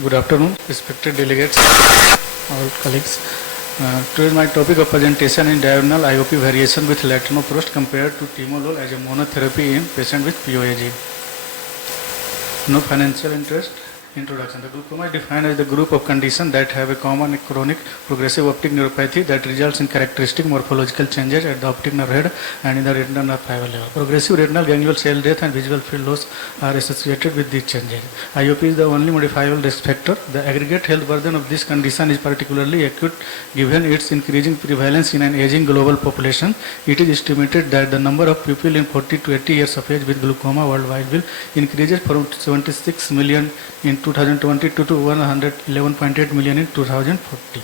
Good afternoon, respected delegates, all colleagues. Today my topic of presentation is diurnal IOP variation with latanoprost compared to timolol as a monotherapy in patient with POAG. No financial interest. Introduction. The glaucoma is defined as the group of conditions that have a common chronic progressive optic neuropathy that results in characteristic morphological changes at the optic nerve head and in the retinal nerve fiber level. Progressive retinal ganglion cell death and visual field loss are associated with these changes. IOP is the only modifiable risk factor. The aggregate health burden of this condition is particularly acute given its increasing prevalence in an aging global population. It is estimated that the number of people in 40 to 80 years of age with glaucoma worldwide will increase from 76 million in 2022 to 111.8 million in 2014.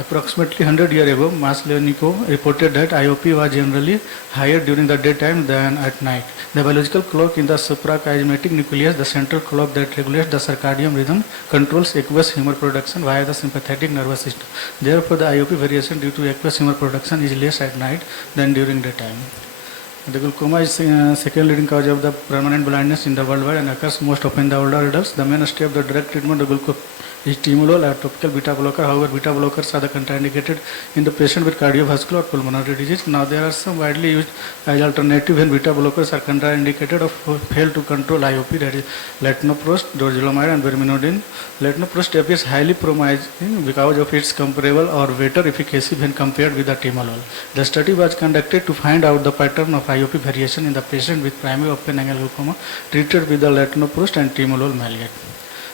Approximately 100 years ago, Masleniko reported that IOP was generally higher during the daytime than at night. The biological clock in the suprachiasmatic nucleus, the central clock that regulates the circadian rhythm, controls aqueous humor production via the sympathetic nervous system. Therefore, the IOP variation due to aqueous humor production is less at night than during daytime. The glaucoma is second leading cause of the permanent blindness in the worldwide and occurs most often in the older adults. The mainstay of the drug treatment of glaucoma is timolol, a topical beta blocker. However, beta blockers are contraindicated in the patient with cardiovascular or pulmonary disease. Now, there are some widely used as alternative when beta blockers are contraindicated or fail to control IOP, that is latanoprost, dorzolamide and verminodin. Latanoprost appears highly promising because of its comparable or better efficacy when compared with the timolol. The study was conducted to find out the pattern of IOP variation in the patient with primary open angle glaucoma treated with the latanoprost and timolol maleate.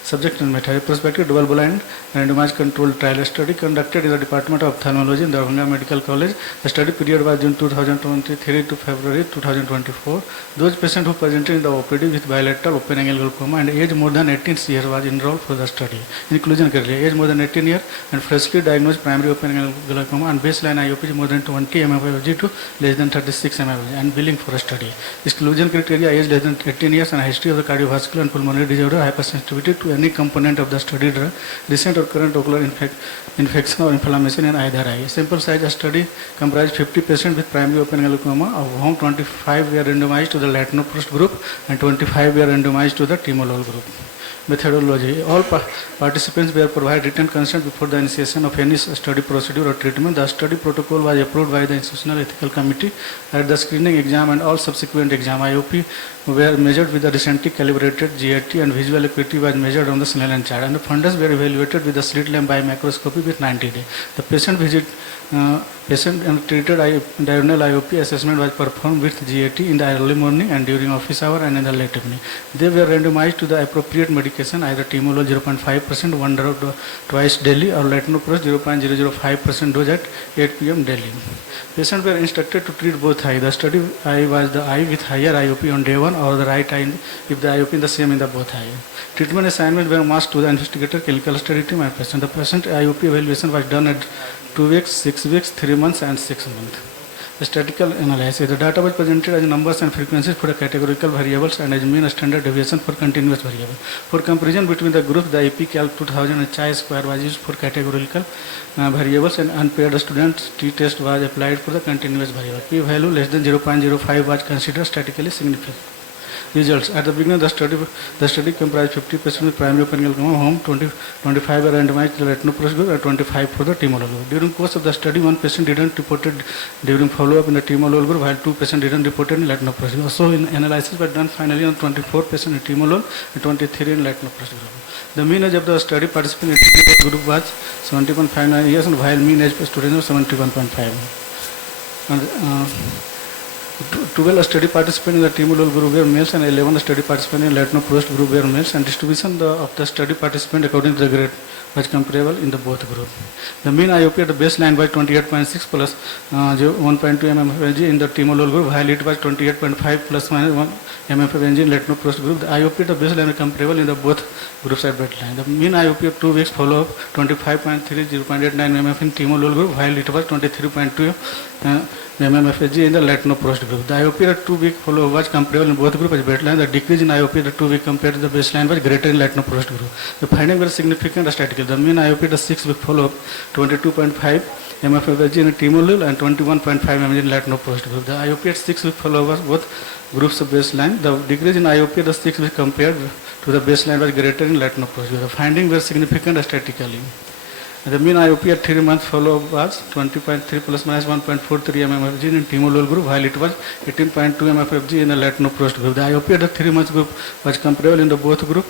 Subject and method. Prospective double-blind randomized controlled trial study conducted in the Department of Ophthalmology in the Ragam Medical College. The study period was June 2023 to February 2024. Those patients who presented in the OPD with bilateral open angle glaucoma and age more than 18 years was enrolled for the study. Inclusion criteria: age more than 18 years and freshly diagnosed primary open angle glaucoma and baseline IOP is more than 20 mmFG to less than 36 mmFG and billing for a study. Exclusion criteria: age less than 18 years and history of the cardiovascular and pulmonary disorder, hypersensitivity to any component of the study drug, recent or current ocular infection or inflammation in either eye. Sample size study comprised 50 patients with primary open angle glaucoma, of whom 25 were randomized to the latanoprost group and 25 were randomized to the timolol group. Methodology: all participants were provided written consent before the initiation of any study procedure or treatment. The study protocol was approved by the Institutional Ethical Committee at the screening exam and all subsequent exam. IOP were measured with the recently calibrated GAT and visual acuity was measured on the Snellen chart, and the fundus were evaluated with the slit lamp by microscopy with 90 days. The patient and treated diurnal IOP assessment was performed with GAT in the early morning and during office hour and in the late evening. They were randomized to the appropriate medication, either timolol 0.5% 1 drop twice daily or latanoprost 0.005% dose at 8 p.m. daily. Patients were instructed to treat both eye. The study eye was the eye with higher IOP on day 1 or the right eye if the IOP is the same in the both eye. Treatment assignment were masked to the investigator, clinical study team and patient. The patient IOP evaluation was done at 2 weeks, 6 weeks, 3 months and 6 months. Statistical analysis. The data was presented as numbers and frequencies for the categorical variables and as mean standard deviation for continuous variable. For comparison between the groups, the IPCalc 2000 and chi-square was used for categorical variables and unpaired students t-test was applied for the continuous variable. P-value less than 0.05 was considered statistically significant. Results: at the beginning of the study comprised 50 patients with primary open angle glaucoma, whom 25 were randomized to the latanoprost group and 25 for the timolol group. During course of the study, one patient didn't reported during follow-up in the timolol group, while 2 patients didn't reported in latanoprost group. So, in analysis was done finally on 24 patients in timolol and 23 in latanoprost group. The mean age of the study participant in the timolol group was 70.59 years, and while mean age of students was 71.5. 12 study participants in the timolol group were males and 11 study participants in latanoprost group were males, and distribution of the study participants according to the grade was comparable in the both groups. The mean IOP at the baseline was 28.6 plus 1.2 mmFG in the timolol group, while it was 28.5 plus minus 1 mmFG in latanoprost group. The IOP at the baseline was comparable in the both groups at baseline. The mean IOP of 2 weeks follow-up 25.3 0.89 mm in timolol group, while it was 23.2 mmFG in the latanoprost group. The IOP at 2 week follow-up was comparable in both groups as baseline. The decrease in IOP at the 2 week compared to the baseline was greater in latanoprost group. The findings were significant and statistical. The mean IOP at the 6 week follow-up 22.5 mmFG in timolol and 21.5 mm in latanoprost group. The IOP at 6 week follow-up was both groups of baseline. The decrease in IOP at the 6 week compared to the baseline was greater in Latin approach group. The findings were significant statistically. The mean IOP at 3 months follow-up was 20.3 plus minus 1.43 mmFG in timolol group, while it was 18.2 mmFG in the Latin approach group. The IOP at the 3 months group was comparable in the both group,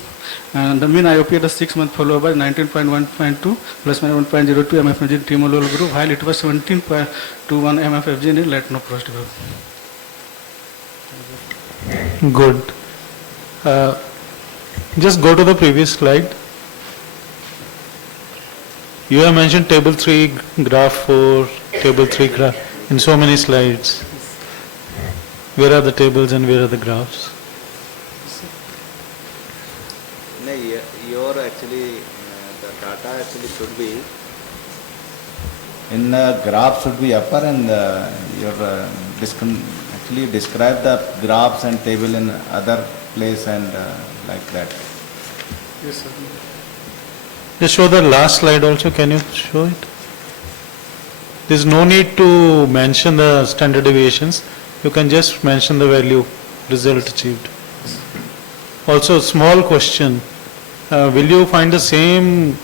and the mean IOP at the 6 month follow-up was 19.1.2 plus minus 1.02 mmFG in timolol group, while it was 17.21 mmFG in the Latin approach group. Good. Just go to the previous slide. You have mentioned table 3, graph 4, table 3 graph in so many slides. Where are the tables and where are the graphs? No, your actually the data actually should be in the graph should be upper, and your actually describe the graphs and table in other place and like that. Yes, sir. Just show the last slide also. Can you show it? There is no need to mention the standard deviations. You can just mention the value result achieved. Also, small question. Will you find the same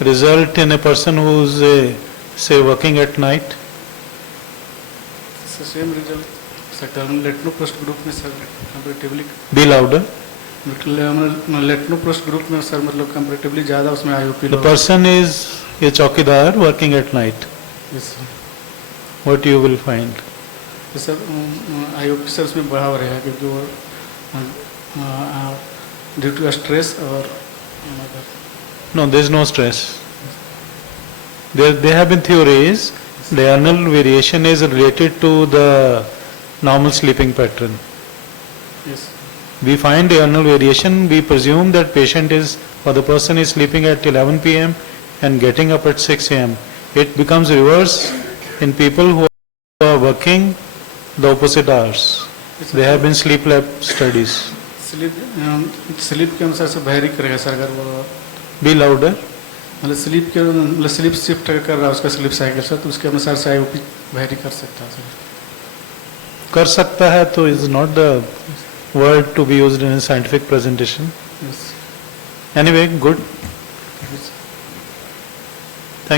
result in a person who is, say, working at night? It's the same result. Latin approach group में sir comparatively. Be louder. लेटनो प्रोस्ट group में sir मतलब comparatively ज़्यादा उसमें IOP The person is a चौकीदार working at night. Yes, sir. What you will find? तो sir IOP sir उसमें बढ़ा हुआ रहेगा क्योंकि वो ड्यू टू स्ट्रेस और No, there is no stress. There have been theories. Diurnal variation is related to the normal sleeping pattern. yes. We find diurnal variation. We presume that patient is, or the person is sleeping at 11 p.m. and getting up at 6 a.m. It becomes reverse in people who are working the opposite hours. There have been sleep lab studies. Sleep के अनुसार से vary करेगा sir अगर वो Be louder. मतलब sleep shift कर रहा है उसका स्लीप साइकिल सर तो उसके अनुसार से आईओपी वैरी कर सकता है सर कर सकता है तो is not the word to be used in a scientific presentation. yes. Anyway, good.